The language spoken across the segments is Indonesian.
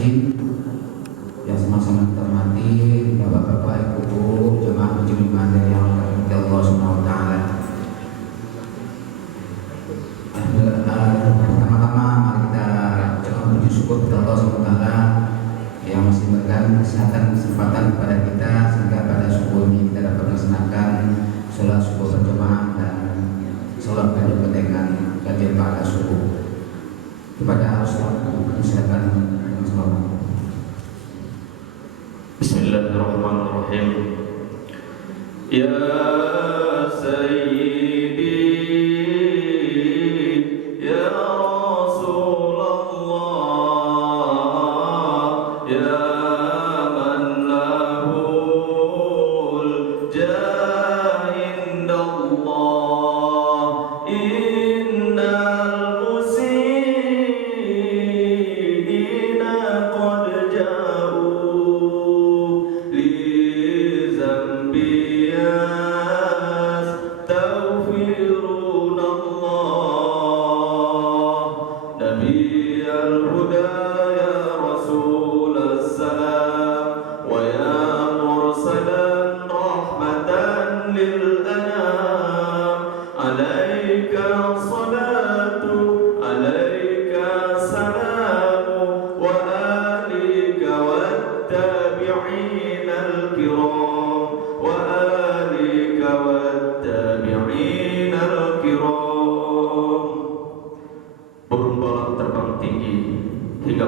Azim. Yang sama-sama kita hormati Bapak-bapak, Ibu-ibu, jemaah muslimin yang dirahmati Allah Subhanahu wa taala. Pertama-tama mari kita ucapkan puji syukur kepada Allah Subhanahu wa taala yang masih memberikan kesehatan kesempatan kepada kita sehingga pada subuh ini kita dapat melaksanakan sholat subuh berjamaah dan sholat berjamaah dengan kajian pada subuh. Kepada Rasulullah silakan. Bismillahirrahmanirrahim. Ya Sayyidi ya Rasulullah ya man lahul jah indallah innal muslimina qad ja'u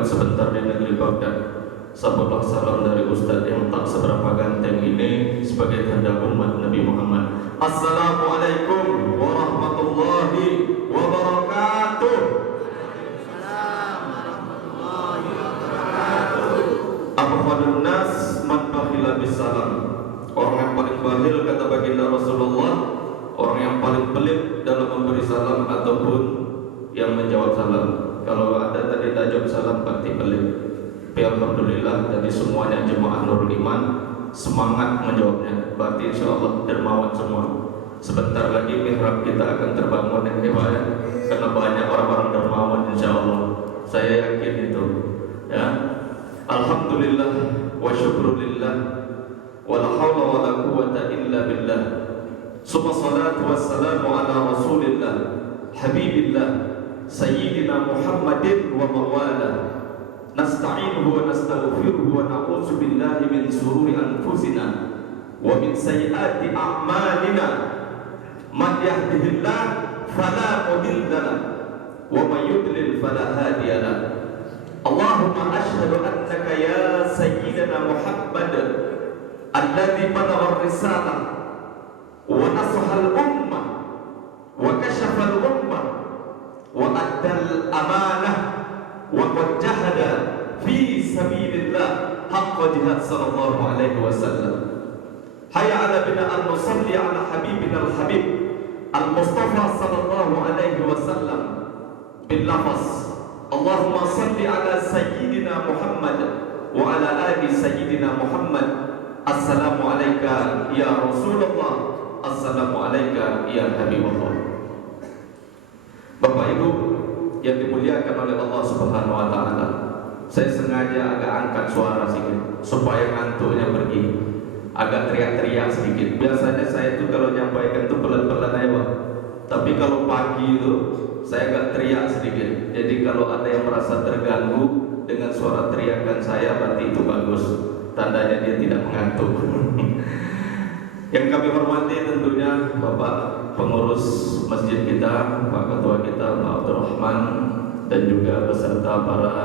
sebentar di negeri Baghdad. Sahabat salam dari Ustadz yang tak seberapa ganteng ini sebagai tanda umat Nabi Muhammad. Assalamualaikum warahmatullahi wabarakatuh. Afdhalun nas man bakhila bisalam. Orang yang paling bakhil kata baginda Rasulullah, orang yang paling pelit dalam memberi salam ataupun yang menjawab salam. Kalau ada tadi tak jawab salam berarti pelit. Alhamdulillah tadi semuanya jemaah Nurul Iman semangat menjawabnya. Berarti insyaallah dermawan semua. Sebentar lagi mihrab kita akan terbangun yang hebat karena banyak orang-orang dermawan insyaallah. Saya yakin itu. Ya. Alhamdulillah wa syukrulillah wala haula wala quwwata illa billah. Summa salatu wassalamu ala Rasulillah habibillah Sayyidina Muhammadin wa mawala. Nasta'inuhu wa nastaghfiruhu wa na'udzu billahi min sururi anfusina wa min sayyiati a'malina. Man yahdihillah fala mudilla lahu wa man yudlil fala hadiya lahu. Allahumma ashhadu annaka ya Sayyidina Muhammad alladhi balagha ar-risalah wa nasaha al-ummah wa kashafa al-ummah wa addal amanah wa qad jahada fi sabilillah haqqa jihad sallallahu alaihi wasallam. Hayya ala bina an nusalli ala habibina al-habib al-mustafa sallallahu alaihi wasallam bil lafaz Allahumma salli ala sayyidina Muhammad wa ala ali sayyidina Muhammad. Assalamu alayka ya Rasulullah, assalamu alayka ya Habibullah. Bapak Ibu yang dimuliakan oleh Allah Subhanahu wa taala, saya sengaja agak angkat suara sedikit supaya ngantuknya pergi. Agak teriak-teriak sedikit. Biasanya saya itu kalau nyampaikan itu pelan-pelan aja, Pak. Tapi kalau pagi itu saya agak teriak sedikit. Jadi kalau ada yang merasa terganggu dengan suara teriakan saya, berarti itu bagus. Tandanya dia tidak mengantuk. Yang kami hormati tentunya Bapak pengurus masjid kita, Pak Ketua kita Pak Abdurrahman, dan juga beserta para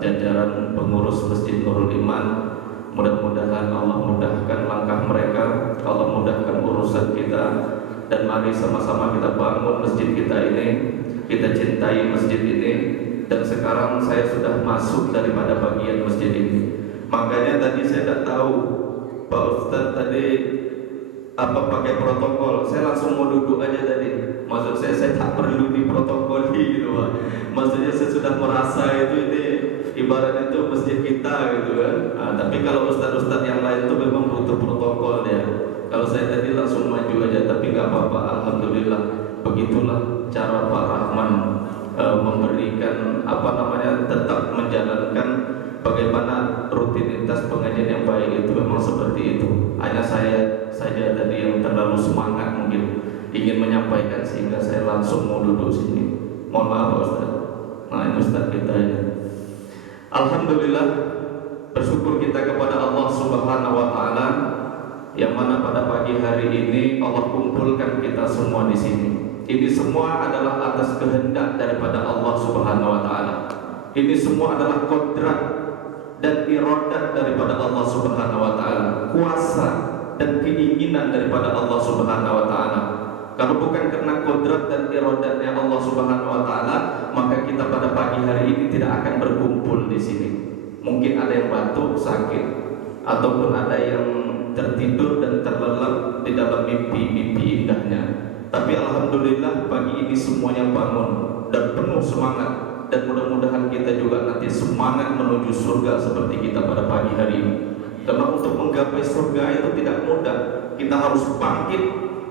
jajaran pengurus Masjid Nurul Iman. Mudah-mudahan Allah mudahkan langkah mereka, Allah mudahkan urusan kita, dan mari sama-sama kita bangun masjid kita ini, kita cintai masjid ini. Dan sekarang saya sudah masuk daripada bagian masjid ini. Makanya tadi saya tidak tahu Pak Ustadz tadi apa pakai protokol. Saya langsung mau duduk aja tadi. Maksud saya tak perlu di protokol gitu, Pak. Maksudnya saya sudah merasa ini ibarat itu masjid kita gitu kan. Nah, tapi kalau ustadz-ustadz yang lain itu memang butuh protokol ya. Kalau saya tadi langsung maju aja, tapi nggak apa-apa. Alhamdulillah. Begitulah cara Pak Rahman memberikan tetap menjalankan bagaimana bagaimana rutinitas pengajian yang baik itu memang seperti itu. Hanya saya saja tadi yang terlalu semangat mungkin ingin menyampaikan sehingga saya langsung mau duduk sini. Mohon maaf Pak Ustaz. Nah ini Ustaz kita ini. Alhamdulillah, bersyukur kita kepada Allah Subhanahu wa taala yang mana pada pagi hari ini Allah kumpulkan kita semua di sini. Ini semua adalah atas kehendak daripada Allah Subhanahu wa taala. Ini semua adalah kodrat dan iradat daripada Allah Subhanahu wa taala, kuasa dan keinginan daripada Allah Subhanahu wa taala. Kalau bukan karena kodrat dan iradatnya Allah Subhanahu wa taala, maka kita pada pagi hari ini tidak akan berkumpul di sini. Mungkin ada yang batuk, sakit, ataupun ada yang tertidur dan terlelap di dalam mimpi-mimpi indahnya. Tapi alhamdulillah pagi ini semuanya bangun dan penuh semangat. Dan mudah-mudahan kita juga nanti semangat menuju surga seperti kita pada pagi hari ini. Karena untuk menggapai surga itu tidak mudah. Kita harus bangkit,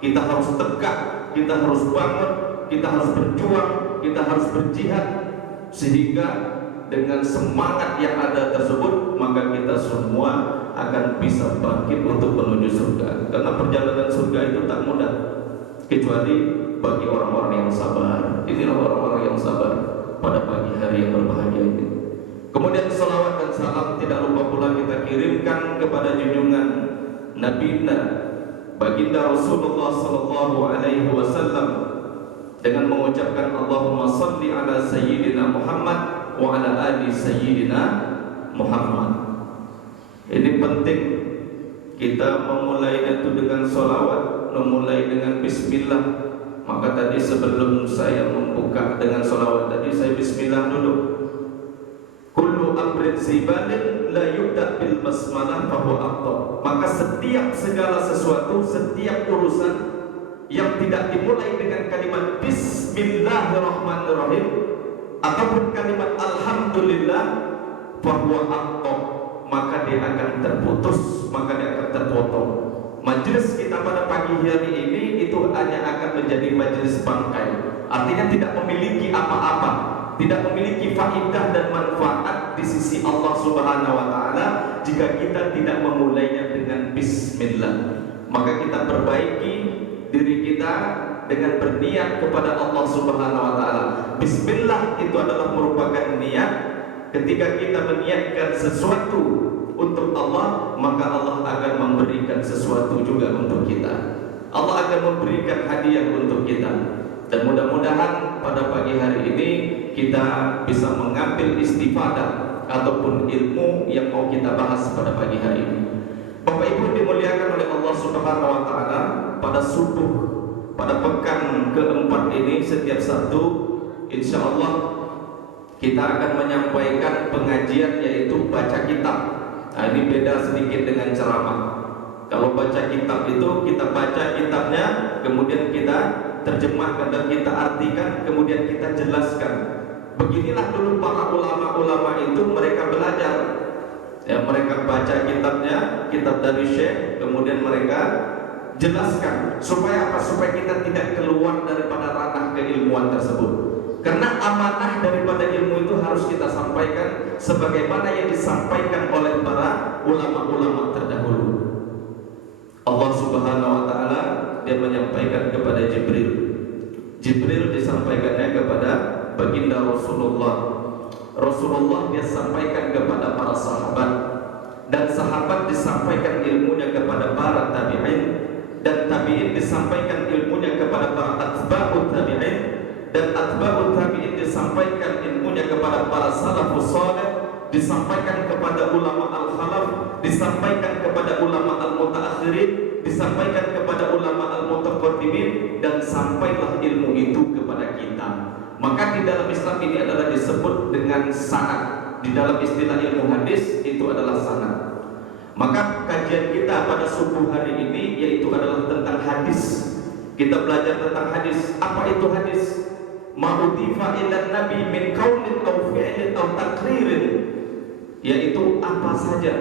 kita harus tegak, kita harus bangun, kita harus berjuang, kita harus berjihad. Sehingga dengan semangat yang ada tersebut, maka kita semua akan bisa bangkit untuk menuju surga. Karena perjalanan surga itu tak mudah, kecuali bagi orang-orang yang sabar. Inilah orang-orang yang sabar pada pagi hari yang berbahagia ini. Kemudian salawat dan salam tidak lupa pula kita kirimkan kepada junjungan Nabi baginda Rasulullah sallallahu alaihi wasallam dengan mengucapkan Allahumma salli ala sayyidina Muhammad wa ala ali sayyidina Muhammad. Ini penting kita memulainya itu dengan salawat, memulai dengan bismillah. Maka tadi sebelum saya membuka dengan salawat tadi, saya bismillah dulu. Kullu amrin zibalin la yubda bil basmalah fahuwa afdal. Maka setiap segala sesuatu, setiap urusan yang tidak dimulai dengan kalimat bismillahirrahmanirrahim ataupun kalimat alhamdulillah fahuwa afdal, maka dia akan terputus, maka dia akan terpotong. Majelis kita pada pagi hari ini itu hanya akan menjadi majelis bangkai. Artinya tidak memiliki apa-apa, tidak memiliki faidah dan manfaat di sisi Allah Subhanahu wa taala jika kita tidak memulainya dengan bismillah. Maka kita perbaiki diri kita dengan berniat kepada Allah Subhanahu wa taala. Bismillah itu adalah merupakan niat. Ketika kita meniatkan sesuatu untuk Allah, maka Allah akan memberikan sesuatu juga untuk kita. Allah akan memberikan hadiah untuk kita. Dan mudah-mudahan pada pagi hari ini kita bisa mengambil istifadah ataupun ilmu yang mau kita bahas pada pagi hari ini. Bapak Ibu dimuliakan oleh Allah Subhanahu wa taala, pada subuh pada pekan keempat ini setiap Sabtu insyaallah kita akan menyampaikan pengajian yaitu baca kitab. Nah, ini beda sedikit dengan ceramah. Kalau baca kitab itu kita baca kitabnya, kemudian kita terjemahkan dan kita artikan, kemudian kita jelaskan. Beginilah dulu para ulama-ulama itu mereka belajar. Ya, mereka baca kitabnya, kitab dari Syekh, kemudian mereka jelaskan. Supaya apa? Supaya kita tidak keluar daripada ranah keilmuan tersebut. Karena amanah daripada ilmu itu harus kita sampaikan sebagaimana yang disampaikan oleh para ulama-ulama terdahulu. Allah Subhanahu wa taala dia menyampaikan kepada Jibril. Jibril disampaikannya kepada baginda Rasulullah. Rasulullah dia sampaikan kepada para sahabat, dan sahabat disampaikan ilmunya kepada para tabi'in, dan tabi'in disampaikan ilmunya kepada para atba'ut tabi'in, dan atba'ut tabi'in disampaikan ilmunya kepada para salafus saleh, disampaikan kepada ulama al-khalaf, disampaikan kepada ulama al-mutaakhirin, disampaikan kepada ulama al-mutaqaddimin, dan sampailah ilmu itu kepada kita. Maka di dalam Islam ini adalah disebut dengan sanad. Di dalam istilah ilmu hadis itu adalah sanad. Maka kajian kita pada subuh hari ini yaitu adalah tentang hadis. Kita belajar tentang hadis. Apa itu hadis? Ma'udhifa ila nabi min qaulin aw fi'lin aw taqririn, yaitu apa saja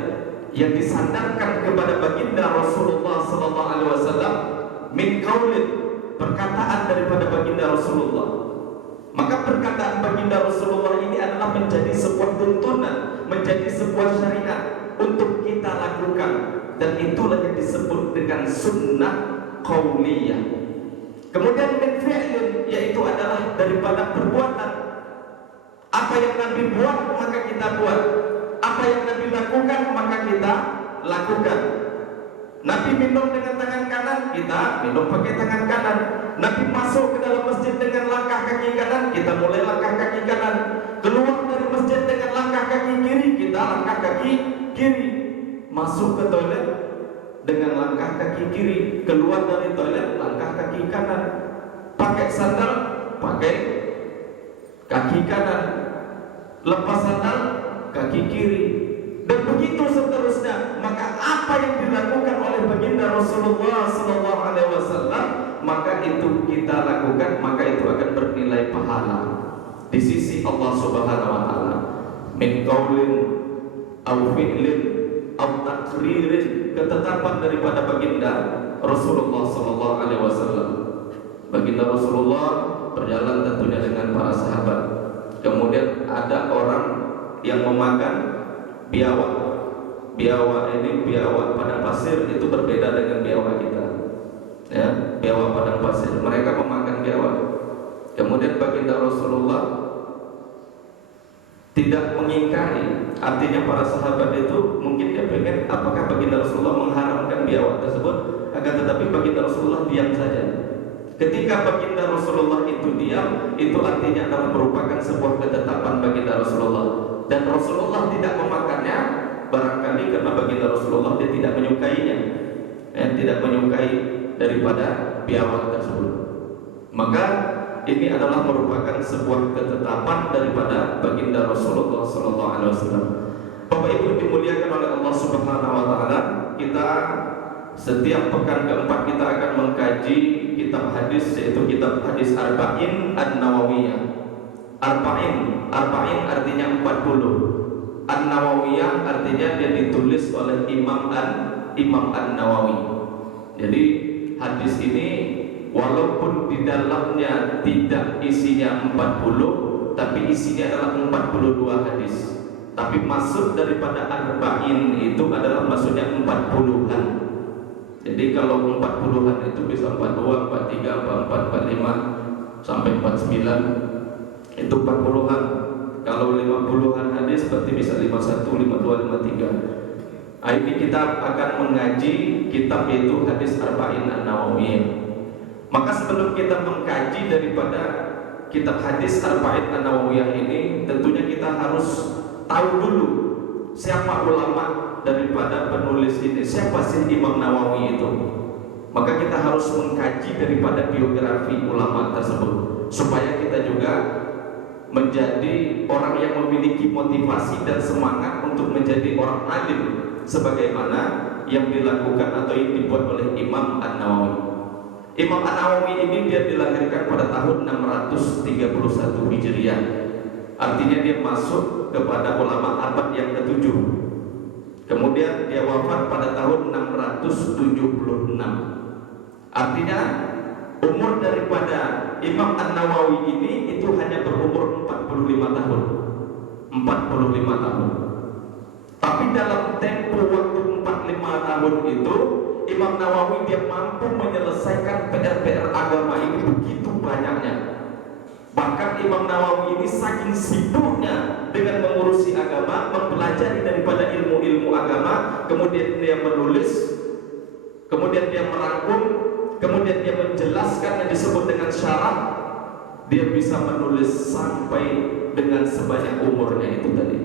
yang disandarkan kepada baginda Rasulullah sallallahu alaihi wasallam, min qaulin, perkataan daripada baginda Rasulullah. Maka perkataan baginda baginda Rasulullah ini adalah menjadi sebuah tuntunan, menjadi sebuah syariat untuk kita lakukan, dan itulah yang disebut dengan sunnah qauliyah. Kemudian min fi'lin, yaitu adalah daripada perbuatan. Apa yang Nabi buat maka kita buat, apa yang Nabi lakukan maka kita lakukan. Nabi minum dengan tangan kanan, kita minum pakai tangan kanan. Nabi masuk ke dalam masjid dengan langkah kaki kanan, kita mulai langkah kaki kanan. Keluar dari masjid dengan langkah kaki kiri, kita langkah kaki kiri. Masuk ke toilet dengan langkah kaki kiri, keluar dari toilet langkah kaki kanan. Pakai sandal, pakai kaki kanan. Lepas sandal, kaki kiri. Dan begitu seterusnya. Maka apa yang dilakukan oleh baginda Rasulullah SAW, maka itu kita lakukan, maka itu akan bernilai pahala di sisi Allah Subhanahu wa taala. Min qaulin aw fi'lin aw taqririn, ketetapan daripada baginda Rasulullah SAW. Baginda Rasulullah berjalan tentunya dengan para sahabat. Kemudian ada orang yang memakan biawak. Biawak ini biawak padang pasir, itu berbeda dengan biawak kita. Ya, biawak padang pasir. Mereka memakan biawak. Kemudian baginda Rasulullah tidak mengingkari. Artinya para sahabat itu mungkin dia pengen apakah baginda Rasulullah mengharamkan biawak tersebut, akan tetapi baginda Rasulullah diam saja. Ketika baginda Rasulullah itu diam, itu artinya adalah merupakan sebuah ketetapan baginda Rasulullah. Dan Rasulullah tidak memakannya, barangkali karena baginda Rasulullah dia tidak menyukainya, tidak menyukai daripada biawak tersebut. Maka ini adalah merupakan sebuah ketetapan daripada baginda Rasulullah SAW. Bapak Ibu dimuliakan oleh Allah Subhanahu wa taala, kita setiap pekan keempat kita akan mengkaji kitab hadis, yaitu kitab hadis Arba'in An-Nawawiyah. Arba'in artinya 40. An-Nawawiyah artinya dia ditulis oleh Imam An-Nawawi. Jadi hadis ini walaupun di dalamnya tidak isinya 40, tapi isinya adalah 42 hadis. Tapi maksud daripada Arba'in itu adalah maksudnya 40-an. Jadi kalau 40-an itu bisa 42, 43, 44, 45 sampai 49, itu 40-an. Kalau 50-an hadis berarti bisa 51, 52, 53. Ini kita akan mengaji kitab itu hadis Arba'in An-Nawawiyah. Maka sebelum kita mengkaji daripada kitab hadis Arba'in An-Nawawiyah ini, tentunya kita harus tahu dulu siapa ulama daripada penulis ini, siapa sih Imam Nawawi itu. Maka kita harus mengkaji daripada biografi ulama tersebut, supaya kita juga menjadi orang yang memiliki motivasi dan semangat untuk menjadi orang alim, sebagaimana yang dilakukan atau yang dibuat oleh Imam An-Nawawi. Imam An-Nawawi ini dia dilahirkan pada tahun 631 Hijriah. Artinya dia masuk kepada ulama abad yang ke-7. Kemudian dia wafat pada tahun 676. Artinya umur daripada Imam An-Nawawi ini itu hanya berumur 45 tahun. 45 tahun. Tapi dalam tempo waktu 45 tahun itu, Imam Nawawi dia mampu menyelesaikan PR-PR agama ini begitu banyaknya. Bahkan Imam Nawawi ini saking sibuknya dengan mengurusi agama, mempelajari daripada ilmu-ilmu agama, kemudian dia menulis, kemudian dia merangkum, kemudian dia menjelaskan yang disebut dengan syarah. Dia bisa menulis sampai dengan sebanyak umurnya itu tadi.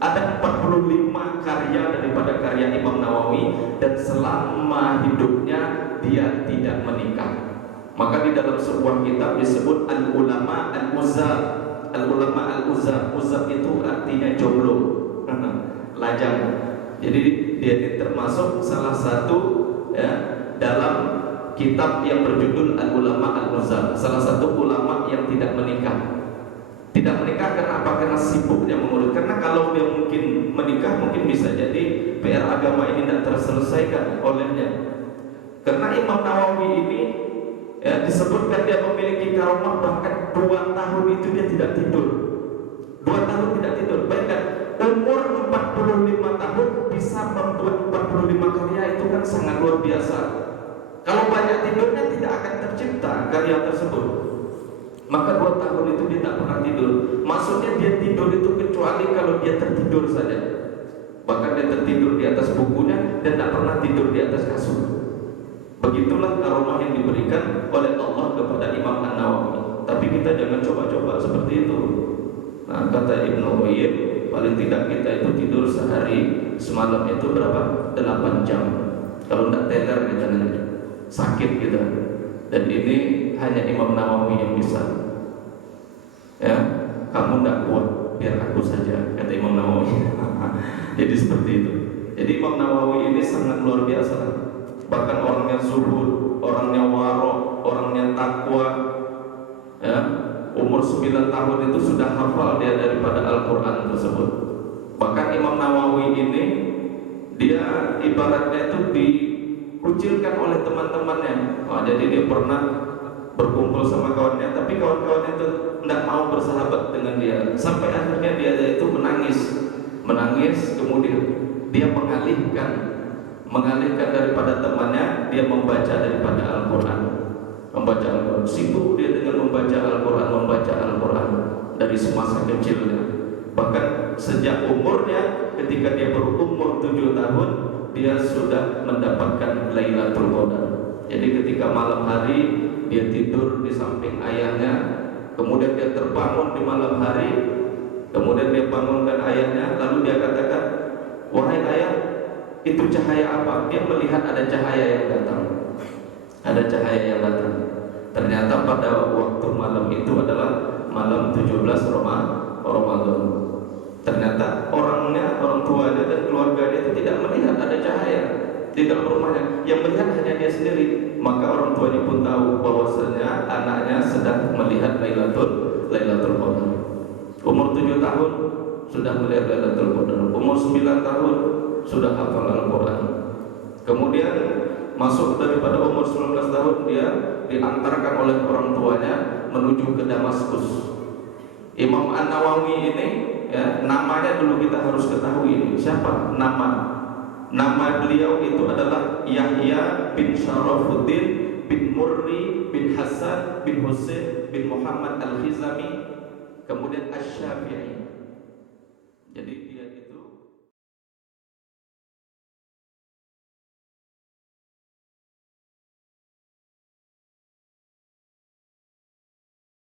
Ada 45 karya daripada karya Imam Nawawi, dan selama hidupnya dia tidak menikah. Maka di dalam sebuah kitab disebut Al-Ulama Al-Uzab. Al-Ulama Al-Uzab. Uzab itu artinya jomblo, lajang. Jadi dia ini termasuk salah satu dalam kitab yang berjudul Al-Ulama Al-Uzab. Salah satu ulama yang tidak menikah. Tidak menikah kenapa? Karena sibuknya mengurus. Karena kalau dia mungkin menikah, mungkin bisa jadi PR agama ini tidak terselesaikan olehnya. Karena Imam Nawawi ini disebutkan dia memiliki karomah, bahkan 2 tahun itu dia tidak tidur. tahun bisa membuat 45 karya, itu kan sangat luar biasa. Kalau banyak tidurnya tidak akan tercipta karya tersebut. Maka 2 tahun itu dia tak pernah tidur. Maksudnya dia tidur itu kecuali kalau dia tertidur saja. Bahkan dia tertidur di atas bukunya dan tak pernah tidur di atas kasur. Begitulah karomah yang diberikan oleh Allah kepada Imam An-Nawawi. Tapi kita jangan coba-coba seperti itu. Nah, kata Ibnu Qayyim, paling tidak kita itu tidur sehari semalam itu berapa? 8 jam. Kalau tidak teler kita nanti sakit kita. Dan ini hanya Imam Nawawi yang bisa. Ya, kamu tidak kuat, biar aku saja, kata Imam Nawawi. Jadi seperti itu. Jadi Imam Nawawi ini sangat luar biasa. Bahkan orangnya zuhud, orangnya warok, orangnya takwa. Ya, umur 9 tahun itu sudah hafal dia daripada Al-Quran tersebut. Bahkan Imam Nawawi ini dia ibaratnya itu dikucilkan oleh teman-temannya. Jadi dia pernah berkumpul sama kawannya, tapi kawan-kawannya itu tidak mau bersahabat dengan dia. Sampai akhirnya dia itu menangis, kemudian dia mengalihkan daripada temannya, dia membaca daripada Al-Quran. Membaca Al-Quran, sibuk dia dengan membaca Al-Quran dari semasa kecilnya. Bahkan sejak umurnya, ketika dia berumur 7 tahun, dia sudah mendapatkan Lailatul Qadar. Jadi ketika malam hari dia tidur di samping ayahnya, kemudian dia terbangun di malam hari, kemudian dia bangunkan ayahnya, lalu dia katakan, wahai ayah, itu cahaya apa? Dia melihat ada cahaya yang datang. Ada cahaya yang datang. Ternyata pada waktu malam itu adalah malam 17 Ramadan. Ternyata orang tuanya dan keluarganya itu tidak melihat ada cahaya di dalam rumahnya. Yang melihat hanya dia sendiri. Maka orang tuanya pun tahu bahwasanya anaknya sedang melihat Lailatul Qadar. Umur 7 tahun sudah melihat Lailatul Qadar. Umur 9 tahun sudah hafal Al-Quran. Kemudian masuk daripada umur 19 tahun dia diantarkan oleh orang tuanya menuju ke Damaskus. Imam An-Nawawi ini ya, namanya dulu kita harus ketahui siapa nama beliau itu adalah Yahya bin Syarafuddin bin Murri bin Hasan bin Husain bin Muhammad Al-Khizami, kemudian Asy-Syafi'i.